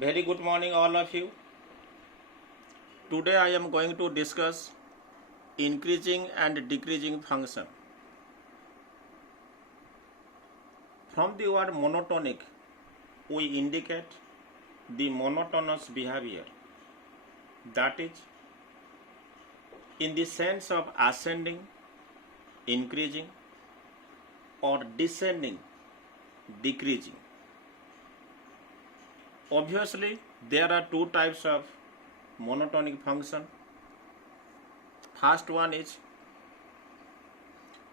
Very good morning, all of you. Today I am going to discuss increasing and decreasing function. From the word monotonic, we indicate the monotonous behavior, that is, in the sense of ascending, increasing, or descending, decreasing. Obviously, there are two types of monotonic function. First one is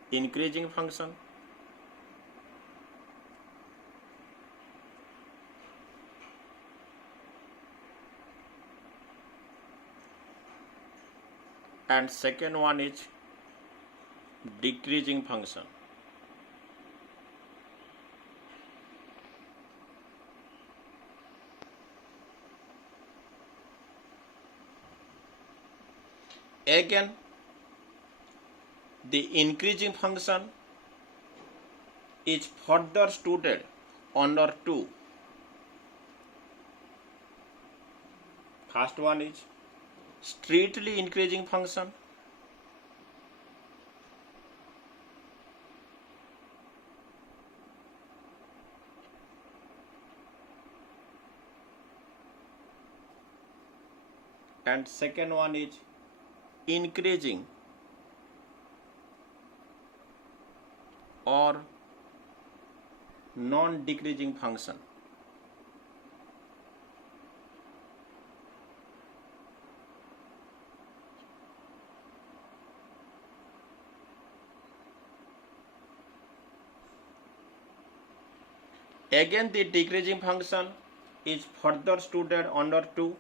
increasing function. And second one is decreasing function. Again, the increasing function is further studied under two. First one is strictly increasing function. And second one is increasing or non-decreasing function. Again, the decreasing function is further studied under two.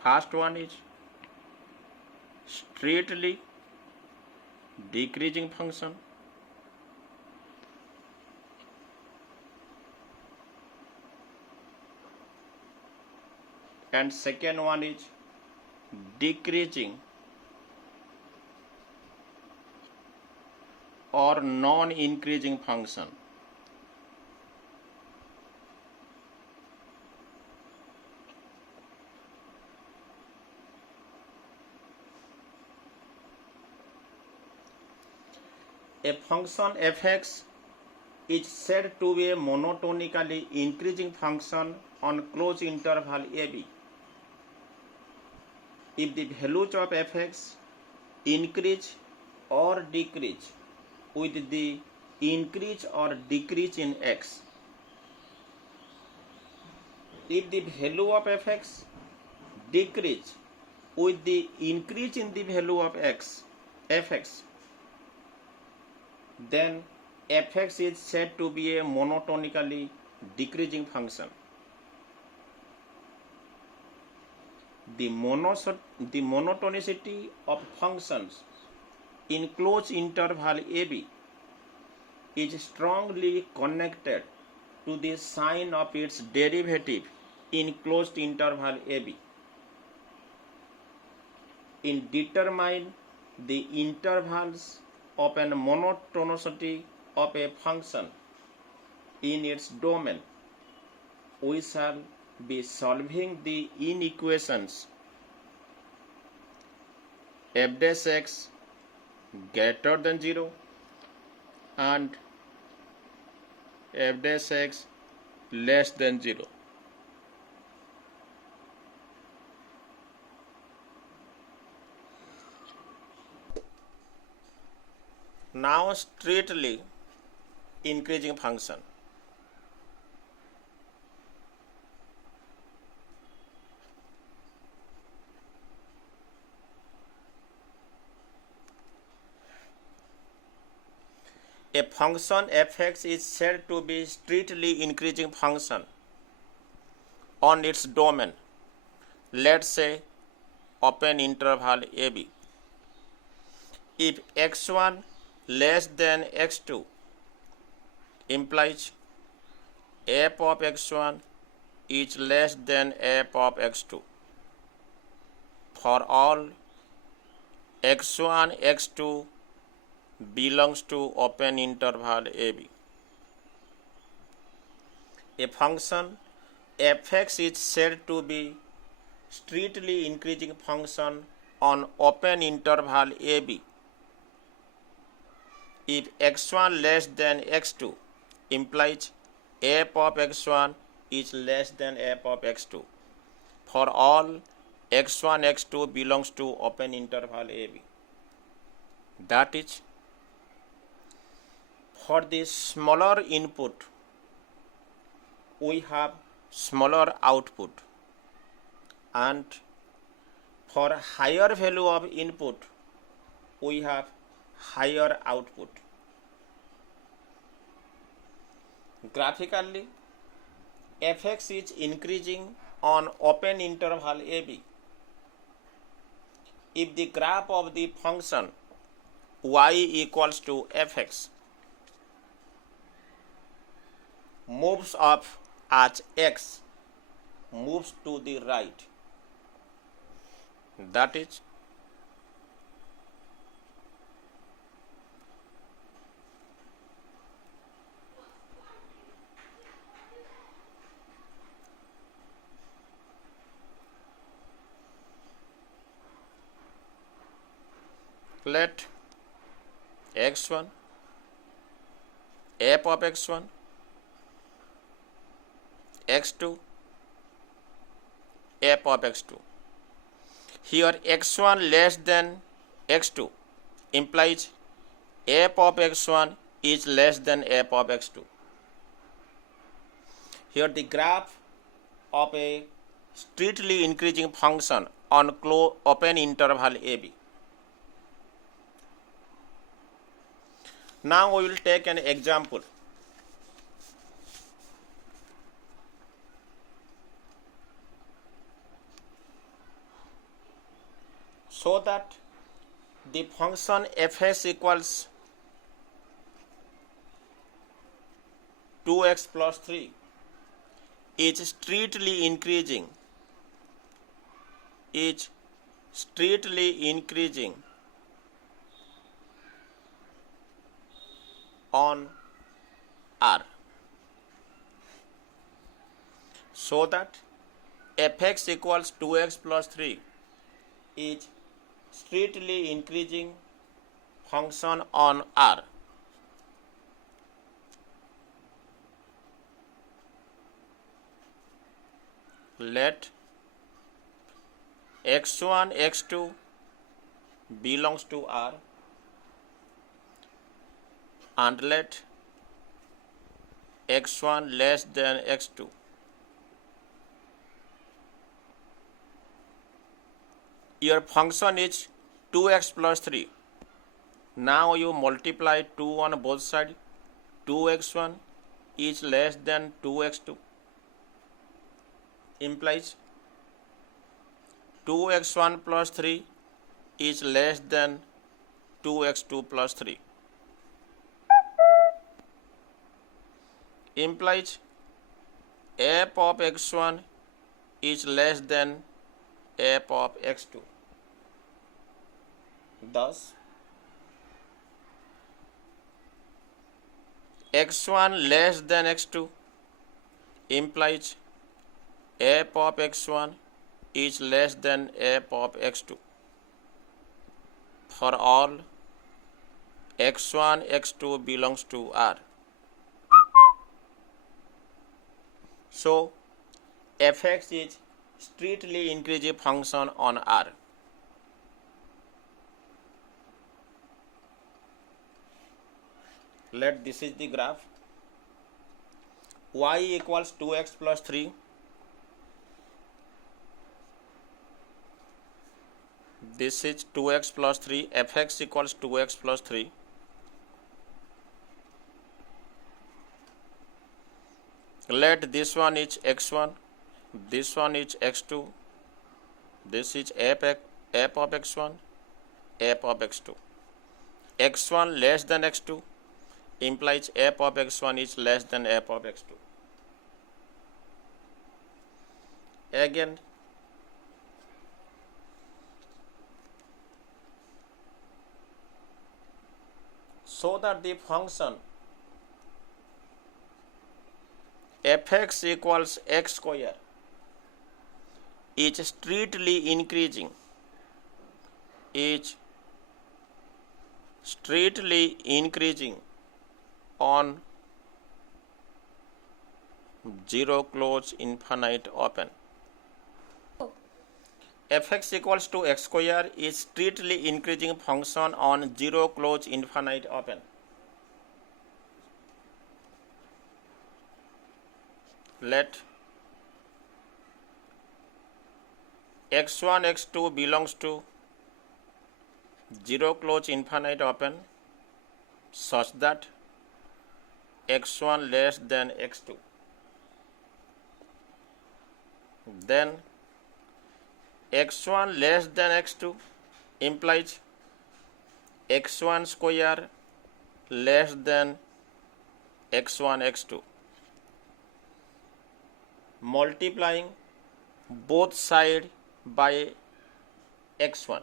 First one is strictly decreasing function. And second one is decreasing or non-increasing function. A function fx is said to be a monotonically increasing function on closed interval ab if the values of fx increase or decrease with the increase or decrease in x. If the value of fx decrease with the increase in the value of fx, then fx is said to be a monotonically decreasing function. The monotonicity of functions in closed interval ab is strongly connected to the sign of its derivative in closed interval ab. In determine the intervals of a monotonicity of a function in its domain, we shall be solving the inequations f dash x greater than 0 and f dash x less than 0. Now strictly increasing function. A function fx is said to be strictly increasing function on its domain, let's say open interval ab, if x1 less than x2 implies f of x1 is less than f of x2 for all x1 x2 belongs to open interval ab. a function fx is said to be strictly increasing function on open interval ab if x1 less than x2 implies f of x1 is less than f of x2 for all x1 x2 belongs to open interval ab. That is, for the smaller input we have smaller output, and for higher value of input we have higher output. Graphically, fx is increasing on open interval ab if the graph of the function y equals to fx moves up as x moves to the right. That is, let x1 f of x1 x2 f of x2. Here x1 less than x2 implies f of x1 is less than f of x2. Here the graph of a strictly increasing function on open interval ab. Now we will take an example. So that the function fs equals 2x plus 3 is strictly increasing on R, so that fx equals 2x plus 3 is strictly increasing function on R. Let x1 x2 belongs to R and let x1 less than x2. Your function is 2x plus 3. Now you multiply 2 on both sides. 2x1 is less than 2x2 implies 2x1 plus 3 is less than 2x2 plus 3 implies f of x1 is less than f of x2. Thus, x1 less than x2 implies f of x1 is less than f of x2 for all x1 x2 belongs to R. So fx is strictly increasing function on R. Let this is the graph. Y equals 2x plus 3. This is 2x plus 3. Fx equals 2x plus 3. Let this one is x1, this one is x2, this is f of x1, f of x2. x1 less than x2 implies f of x1 is less than f of x2. Again, so that the function fx equals x square is strictly increasing on 0 close infinite open. fx equals to x square is strictly increasing function on 0 close infinite open. Let x1 x2 belongs to 0 close infinite open such that x1 less than x2. Then x1 less than x2 implies x1 square less than x1 x2. Multiplying both sides by x1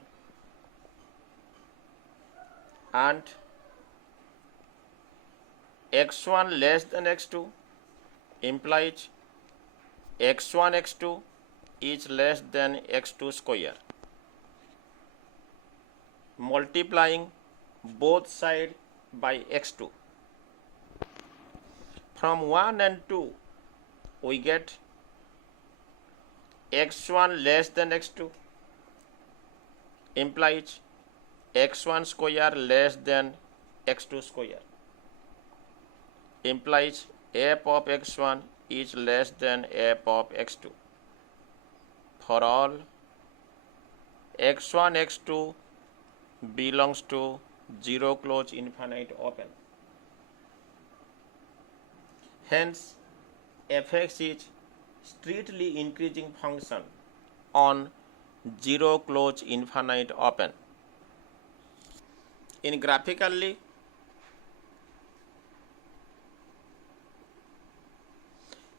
and x1 less than x2 implies x1 x2 is less than x2 square. Multiplying both sides by x2. From 1 and 2 we get x1 less than x2 implies x1 square less than x2 square implies f of x1 is less than f of x2. For all x1 x2 belongs to 0 close infinite open. Hence fx is strictly increasing function on 0 close infinite open. In graphically,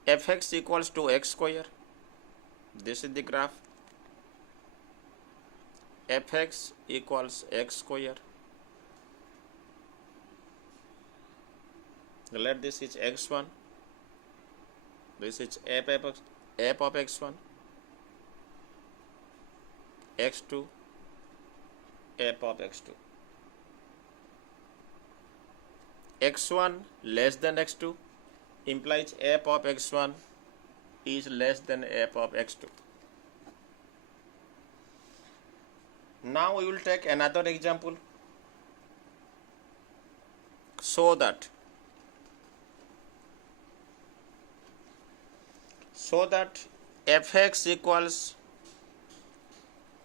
fx equals to x square. This is the graph. fx equals x square. Let this is x1. This is f of x1, x2, f of x2. x1 less than x2 implies f of x1 is less than f of x2. Now we will take another example so that fx equals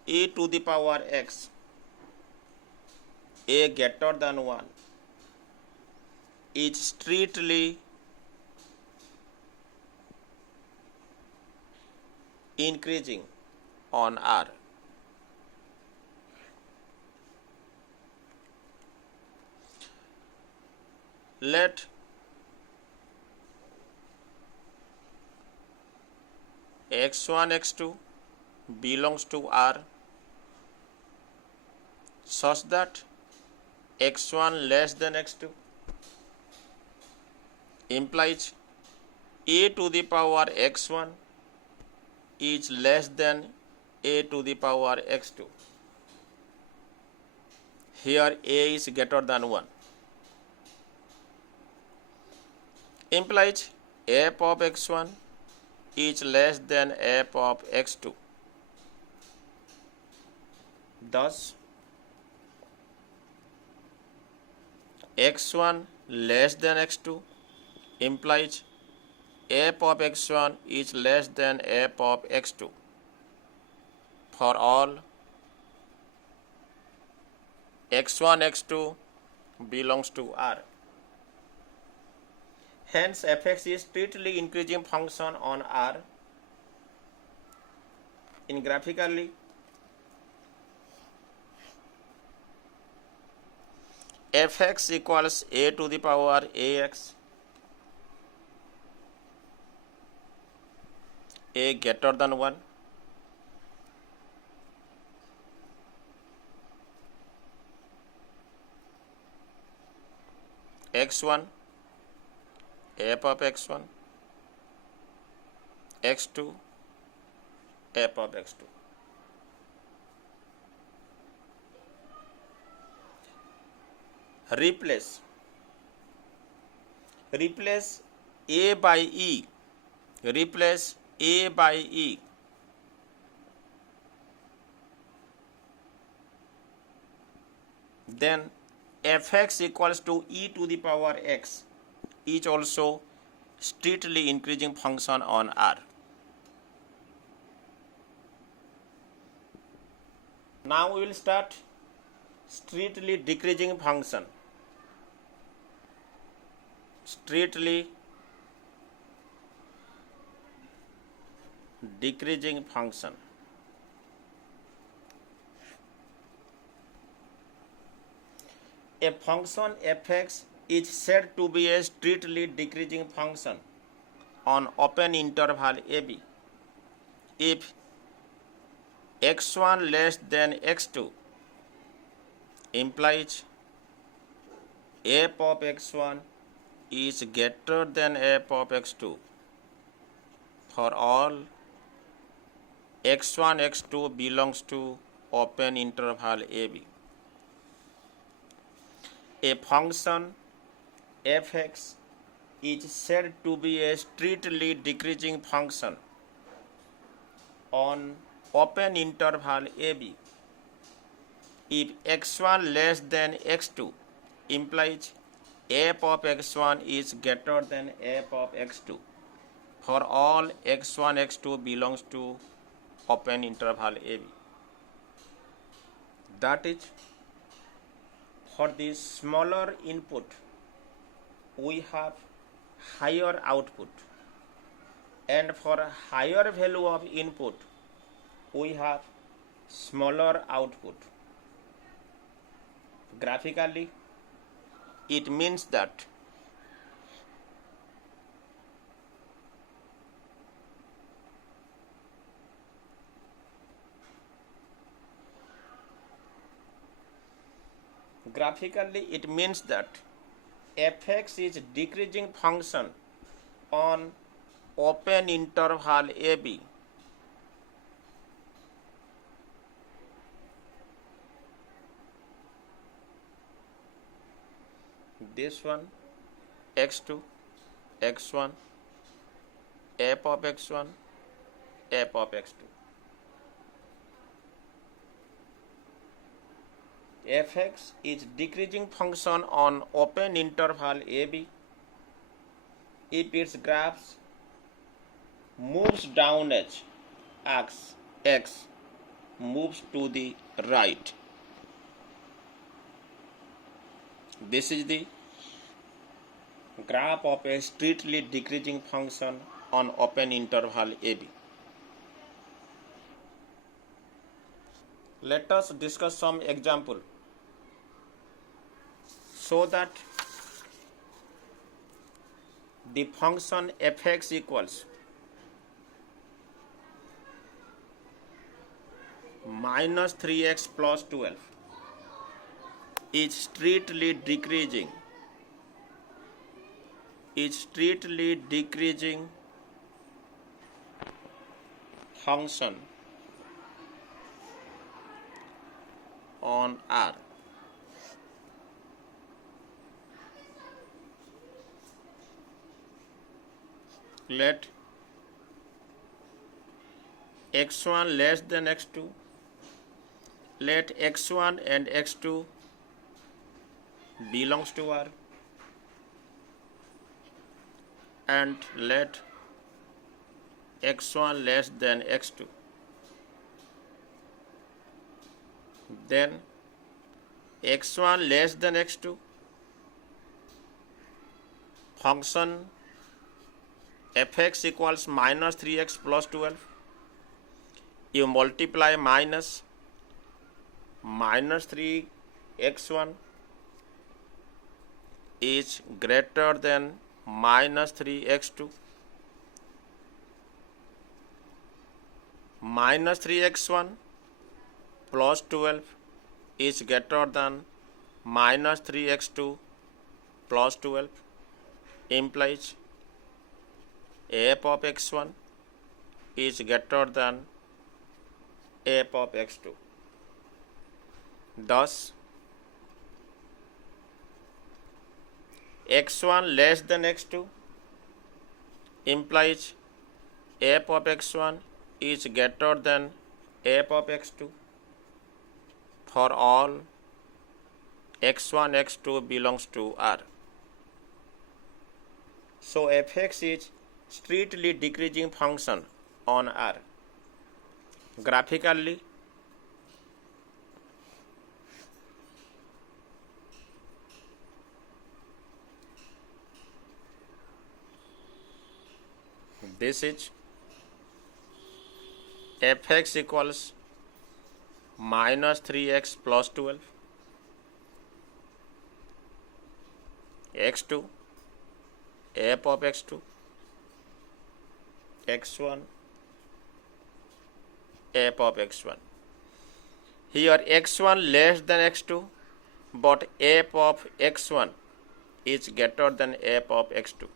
e to the power x, a greater than 1, is strictly increasing on R. Let x1 x2 belongs to R such that x1 less than x2 implies a to the power x1 is less than a to the power x2. Here a is greater than 1. Implies f of x1 is less than f of x2. Thus, x1 less than x2 implies f of x1 is less than f of x2 for all x1 x2 belongs to R. Hence fx is strictly increasing function on R. In graphically, fx equals a to the power ax, a greater than 1, x1 f of x1 x2 f of x2. Replace a by e. Replace a by e. Then fx equals to e to the power x is also strictly increasing function on R. Now we will start strictly decreasing function. Strictly decreasing function. A function fx is said to be a strictly decreasing function on open interval ab if x1 less than x2 implies f of x1 is greater than f of x2 for all x1 x2 belongs to open interval ab. A function fx is said to be a strictly decreasing function on open interval ab if x1 less than x2 implies f of x1 is greater than f of x2 for all x1 x2 belongs to open interval ab. That is, for the smaller input we have higher output, and for a higher value of input we have smaller output. Graphically, it means that fx is decreasing function on open interval ab this one x2 x1 f of x1 f of x2. Fx is decreasing function on open interval ab if its graphs moves down edge x moves to the right. This is the graph of a strictly decreasing function on open interval ab. Let us discuss some example so that the function fx equals minus 3x plus 12 is strictly decreasing function on R. Let x1 less than x2, let x1 and x2 belongs to R, and let x1 less than x2. Then x1 less than x2, function fx equals minus 3x plus 12. You multiply minus 3x1 is greater than minus 3x2. Minus 3x1 plus 12 is greater than minus 3x2 plus 12 implies f of x1 is greater than f of x2. Thus, x1 less than x2 implies f of x1 is greater than f of x2 for all x1, x2 belongs to R. So fx is strictly decreasing function on R. Graphically, this is fx equals minus 3x plus 12, x2, f of x2, x1, f of x1. Here x1 less than x2, but f of x1 is greater than f of x2.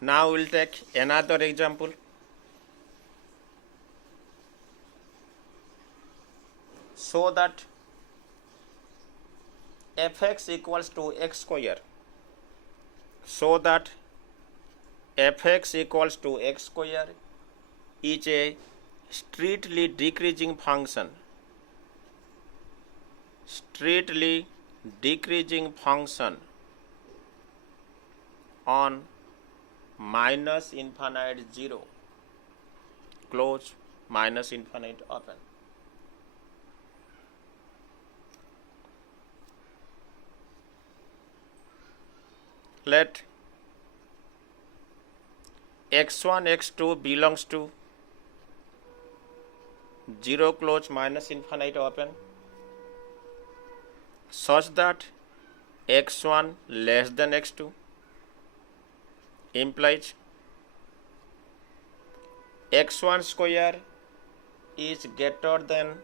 Now we'll take another example. So that fx equals to x square. So that fx equals to x square is a strictly decreasing function. Strictly decreasing function on minus infinite 0, close, minus infinite open. Let x1, x2 belongs to 0 close minus infinite open such that x1 less than x2 implies x1 square is greater than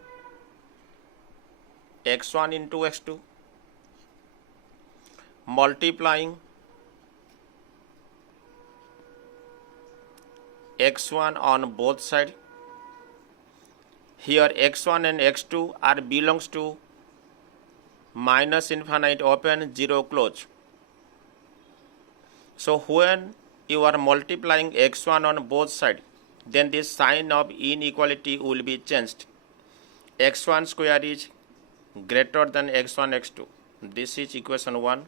x1 into x2 multiplying x1 on both sides. Here x1 and x2 are belongs to minus infinite open 0 close. So when you are multiplying x1 on both sides, then this sign of inequality will be changed. x1 square is greater than x1 x2. This is equation 1.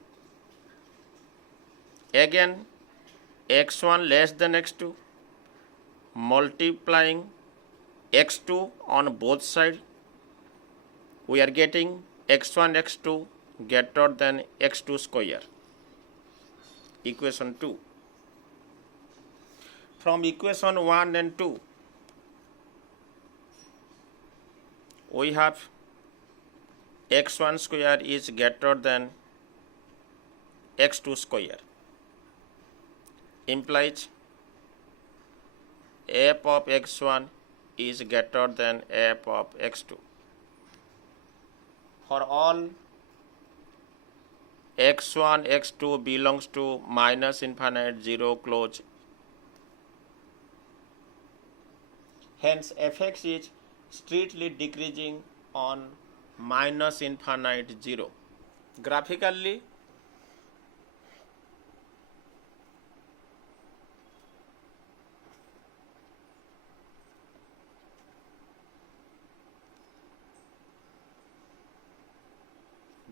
Again x1 less than x2 multiplying x2 on both sides, we are getting x1 x2 greater than x2 square. Equation 2. From equation 1 and 2, we have x1 square is greater than x2 square, implies f of x1 is greater than f of x2 for all x1, x2 belongs to minus infinite 0 close. Hence fx is strictly decreasing on minus infinite 0. Graphically,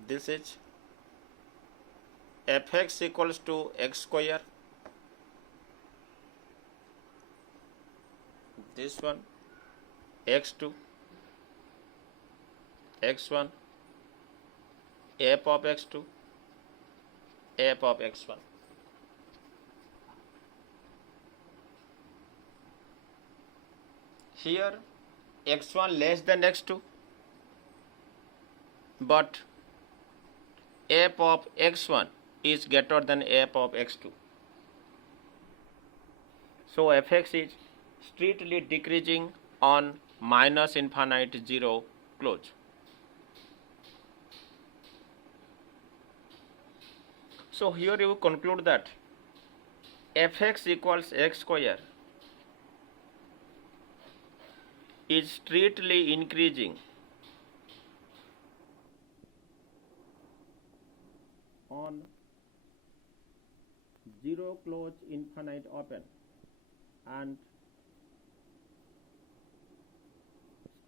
this is fx equals to x square, this one x2, x1, f of x2, f of x1. Here x1 less than x2, but f of x1 is greater than f of x2. So fx is strictly decreasing on minus infinite 0 close. So here you conclude that fx equals x square is strictly increasing on 0 close infinite open and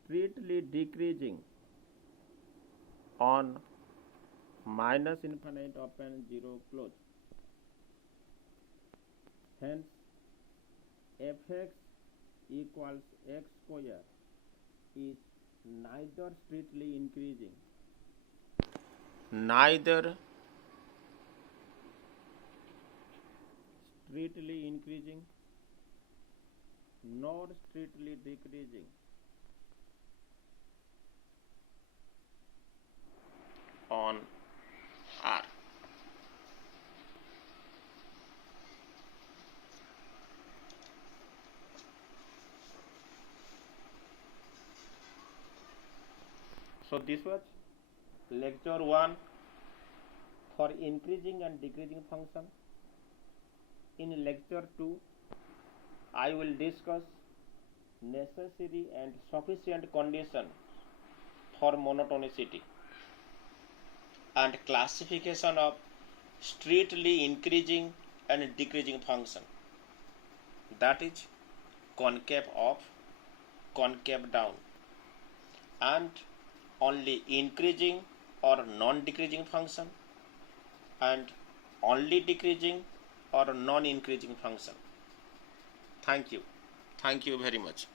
strictly decreasing on minus infinite open 0 close. Hence, fx equals x square is neither strictly increasing nor strictly decreasing on R. So this was lecture 1 for increasing and decreasing function. In lecture 2, I will discuss necessary and sufficient conditions for monotonicity and classification of strictly increasing and decreasing function, that is concave up, concave down, and only increasing or non-decreasing function and only decreasing or non-increasing function. Thank you very much.